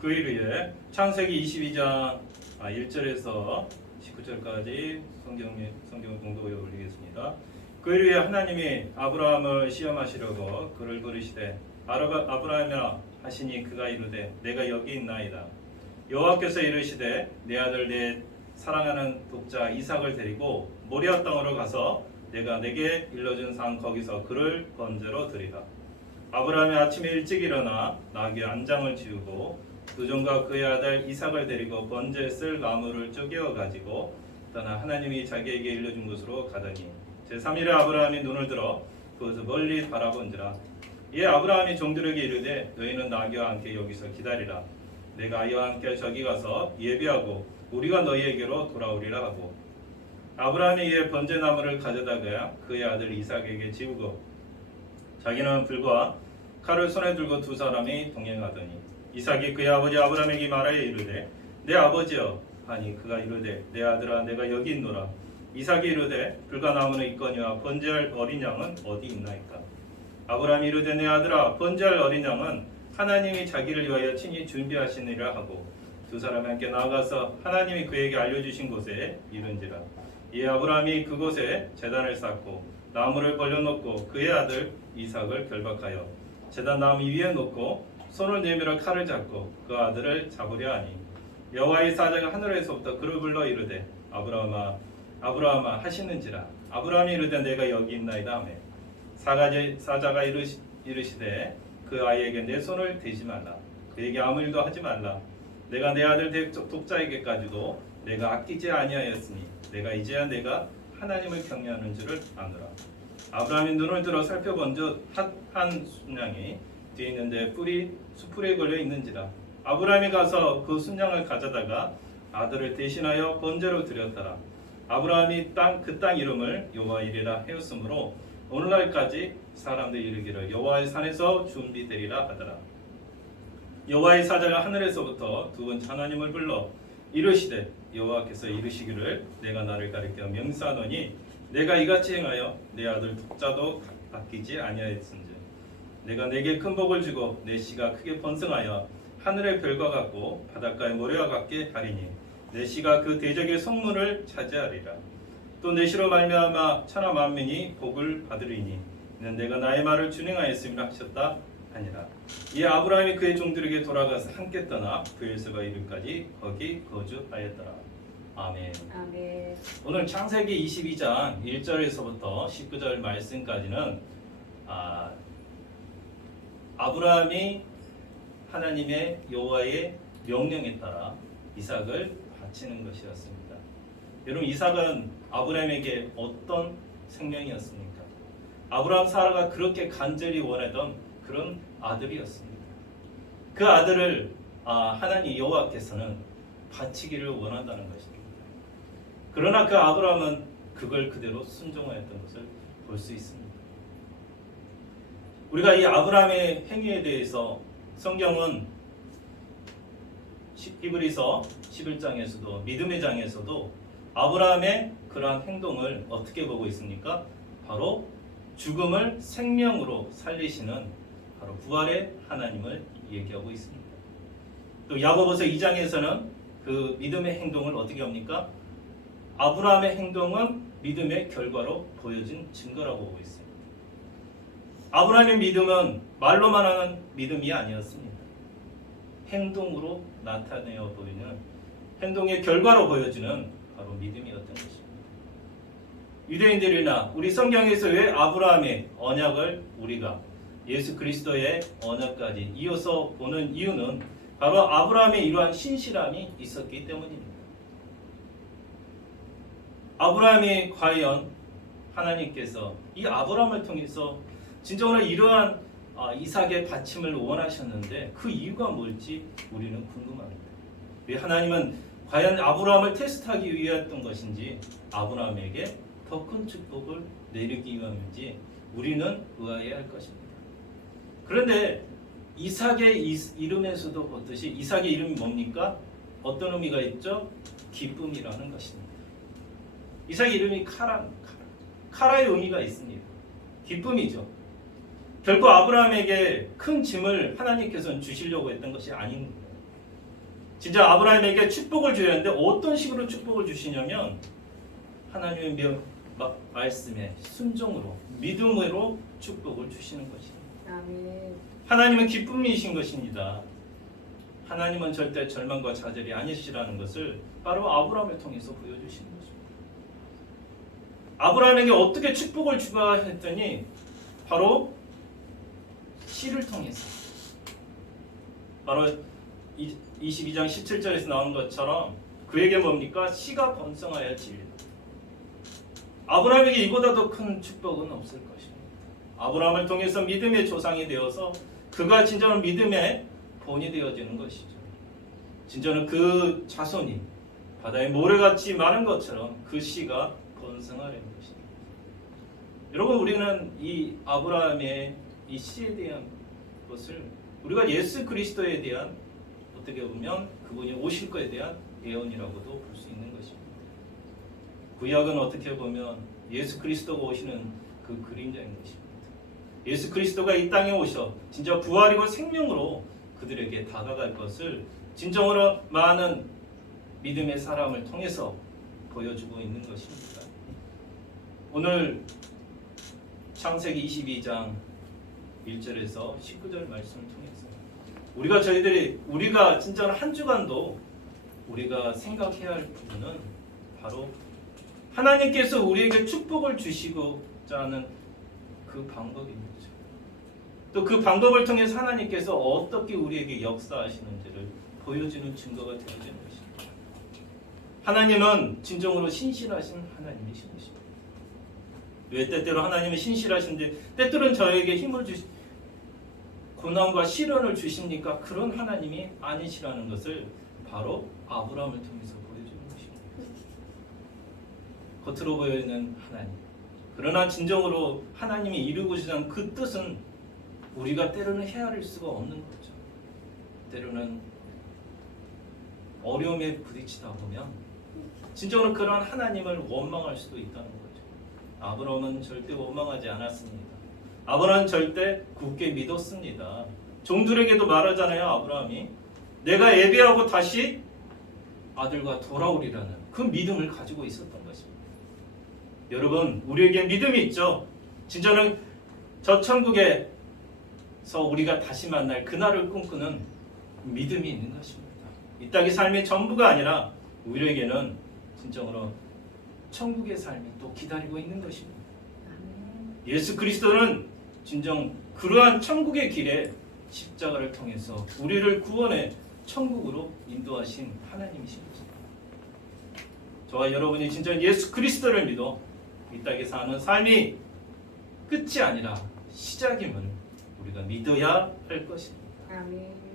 그 이후에 창세기 22장 1절에서 19절까지 성경을 공독해 올리겠습니다. 그 이후에 하나님이 아브라함을 시험하시려고 그를 부르시되 아브라함이라 하시니 그가 이르되 내가 여기 있나이다. 여호와께서 이르시되 내 아들 내 사랑하는 독자 이삭을 데리고 모리아 땅으로 가서 내가 내게 일러준 산 거기서 그를 번제로 드리라. 아브라함이 아침에 일찍 일어나 나귀 안장을 지우고 그 종과 그의 아들 이삭을 데리고 번제에 쓸 나무를 쪼개어 가지고 떠나 하나님이 자기에게 일러준 곳으로 가더니 제3일에 아브라함이 눈을 들어 그것을 멀리 바라본지라. 이에 아브라함이 종들에게 이르되 너희는 나귀와 함께 여기서 기다리라. 내가 이와 함께 저기 가서 예비하고 우리가 너희에게로 돌아오리라 하고 아브라함이 이에 번제나무를 가져다가 그의 아들 이삭에게 지우고 자기는 불과 칼을 손에 들고 두 사람이 동행하더니 이삭이 그의 아버지 아브라함에게 말하여 이르되 내 아버지여 하니 그가 이르되 내 아들아 내가 여기 있노라. 이삭이 이르되 불과 나무는 있거니와 번제할 어린 양은 어디 있나이까. 아브라함이 이르되 내 아들아 번제할 어린 양은 하나님이 자기를 위하여 친히 준비하시니라 하고 두 사람이 함께 나아가서 하나님이 그에게 알려주신 곳에 이른지라. 이에 아브라함이 그곳에 제단을 쌓고 나무를 벌려놓고 그의 아들 이삭을 결박하여 제단 나무 위에 놓고 손을 내밀어 칼을 잡고 그 아들을 잡으려 하니 여호와의 사자가 하늘에서부터 그를 불러 이르되 아브라함아 아브라함아 하시는지라. 아브라함이 이르되 내가 여기 있나이다 하매 사자가 이르시되 그 아이에게 내 손을 대지 말라. 그에게 아무 일도 하지 말라. 내가 내 아들 독자에게까지도 내가 아끼지 아니하였으니 내가 이제야 내가 하나님을 경외하는 줄을 아노라. 아브라함이 눈을 들어 살펴본즉 한 순양이 뒤에 있는데 뿔이 수풀에 걸려 있는지라. 아브라함이 가서 그 순양을 가져다가 아들을 대신하여 번제로 드렸더라. 아브라함이 그 땅 이름을 여호와이리라 하였으므로 오늘날까지 사람들이 이르기를 여호와의 산에서 준비되리라 하더라. 여호와의 사자가 하늘에서부터 두 번째 하나님을 불러 이르시되 여호와께서 이르시기를 내가 나를 가리켜 명사하노니 내가 이같이 행하여 내 아들 독자도 아끼지 아니하였은즉 내가 내게 큰 복을 주고 내 씨가 크게 번성하여 하늘의 별과 같고 바닷가의 모래와 같게 하리니 내 씨가 그 대적의 성문을 차지하리라. 또 내 씨로 말미암아 천하 만민이 복을 받으리니 이는 내가 나의 말을 준행하였음이라 하셨다 하니라. 이에 아브라함이 그의 종들에게 돌아가서 함께 떠나 브엘세바 이르까지 거기 거주하였더라. 아멘. 아멘. 오늘 창세기 22장 1절에서부터 19절 말씀까지는 아브라함이 하나님의 여호와의 명령에 따라 이삭을 바치는 것이었습니다. 여러분 이삭은 아브라함에게 어떤 생명이었습니까? 아브라함 사라가 그렇게 간절히 원하던 그런 아들이었습니다. 그 아들을 하나님 여호와께서는 바치기를 원한다는 것입니다. 그러나 그 아브라함은 그걸 그대로 순종하였던 것을 볼 수 있습니다. 우리가 이 아브라함의 행위에 대해서 성경은 히브리서 11장에서도 믿음의 장에서도 아브라함의 그러한 행동을 어떻게 보고 있습니까? 바로 죽음을 생명으로 살리시는 바로 부활의 하나님을 얘기하고 있습니다. 또 야고보서 2장에서는 그 믿음의 행동을 어떻게 합니까? 아브라함의 행동은 믿음의 결과로 보여진 증거라고 보고 있습니다. 아브라함의 믿음은 말로만 하는 믿음이 아니었습니다. 행동으로 나타내어 보이는 행동의 결과로 보여지는 바로 믿음이었던 것입니다. 유대인들이나 우리 성경에서 왜 아브라함의 언약을 우리가 예수 그리스도의 언약까지 이어서 보는 이유는 바로 아브라함의 이러한 신실함이 있었기 때문입니다. 아브라함이 과연 하나님께서 이 아브라함을 통해서 진정으로 이러한 이삭의 바침을 원하셨는데 그 이유가 뭘지 우리는 궁금합니다. 왜 하나님은 과연 아브라함을 테스트하기 위했던 것인지 아브라함에게 더 큰 축복을 내리기 위함인지 우리는 의아해야 할 것입니다. 그런데 이삭의 이름에서도 보듯이 이삭의 이름이 뭡니까? 어떤 의미가 있죠? 기쁨이라는 것입니다. 이삭의 이름이 카라의 의미가 있습니다. 기쁨이죠. 결코 아브라함에게 큰 짐을 하나님께서는 주시려고 했던 것이 아닙니다. 진짜 아브라함에게 축복을 줘야 하는데 어떤 식으로 축복을 주시냐면 하나님의 말씀에 순종으로 믿음으로 축복을 주시는 것입니다. 아멘. 하나님은 기쁨이신 것입니다. 하나님은 절대 절망과 좌절이 아니시라는 것을 바로 아브라함을 통해서 보여주시는 것입니다. 아브라함에게 어떻게 축복을 주가 했더니 바로 씨를 통해서, 바로 22장 17절에서 나오는 것처럼 그에게 뭡니까? 씨가 번성하여 진리다. 아브라함에게 이보다 더 큰 축복은 없을 것입니다. 아브라함을 통해서 믿음의 조상이 되어서 그가 진정한 믿음의 본이 되어지는 것이죠. 진정한 그 자손이 바다의 모래같이 많은 것처럼 그 씨가 번성하려는 것입니다. 여러분, 우리는 이 아브라함의 이 씨에 대한 것을 우리가 예수 그리스도에 대한, 어떻게 보면 그분이 오실 것에 대한 예언이라고도 볼 수 있는 것입니다. 구약은 어떻게 보면 예수 그리스도가 오시는 그 그림자인 것입니다. 예수 그리스도가 이 땅에 오셔 진짜 부활이고 생명으로 그들에게 다가갈 것을 진정으로 많은 믿음의 사람을 통해서 보여주고 있는 것입니다. 오늘 창세기 22장 1절에서 19절 말씀을 통해서 우리가 진짜 한 주간도 우리가 생각해야 할 부분은 바로 하나님께서 우리에게 축복을 주시고자 하는 그 방법입니다. 또 그 방법을 통해서 하나님께서 어떻게 우리에게 역사하시는지를 보여주는 증거가 되어야 되는 것입니다. 하나님은 진정으로 신실하신 하나님이신 것입니다. 왜 때때로 하나님은 신실하신데 때때로는 저에게 힘을 고난과 시련을 주십니까? 그런 하나님이 아니시라는 것을 바로 아브라함을 통해서 보여주는 것입니다. 겉으로 보여있는 하나님, 그러나 진정으로 하나님이 이루고자 하는 그 뜻은 우리가 때로는 헤아릴 수가 없는 거죠. 때로는 어려움에 부딪히다 보면 진정으로 그런 하나님을 원망할 수도 있다는 거죠. 아브라함은 절대 원망하지 않았습니다. 아브라함은 절대 굳게 믿었습니다. 종들에게도 말하잖아요. 아브라함이 내가 예배하고 다시 아들과 돌아오리라는 그 믿음을 가지고 있었던 것입니다. 여러분, 우리에게 믿음이 있죠. 진짜는 저 천국에서 우리가 다시 만날 그날을 꿈꾸는 믿음이 있는 것입니다. 이 땅의 삶이 전부가 아니라 우리에게는 진정으로 천국의 삶이 또 기다리고 있는 것입니다. 예수 그리스도는 진정 그러한 천국의 길에 십자가를 통해서 우리를 구원해 천국으로 인도하신 하나님이신 것입니다. 저와 여러분이 진짜 예수 그리스도를 믿어 이 땅에 사는 삶이 끝이 아니라 시작임을 우리가 믿어야 할 것입니다. 아멘.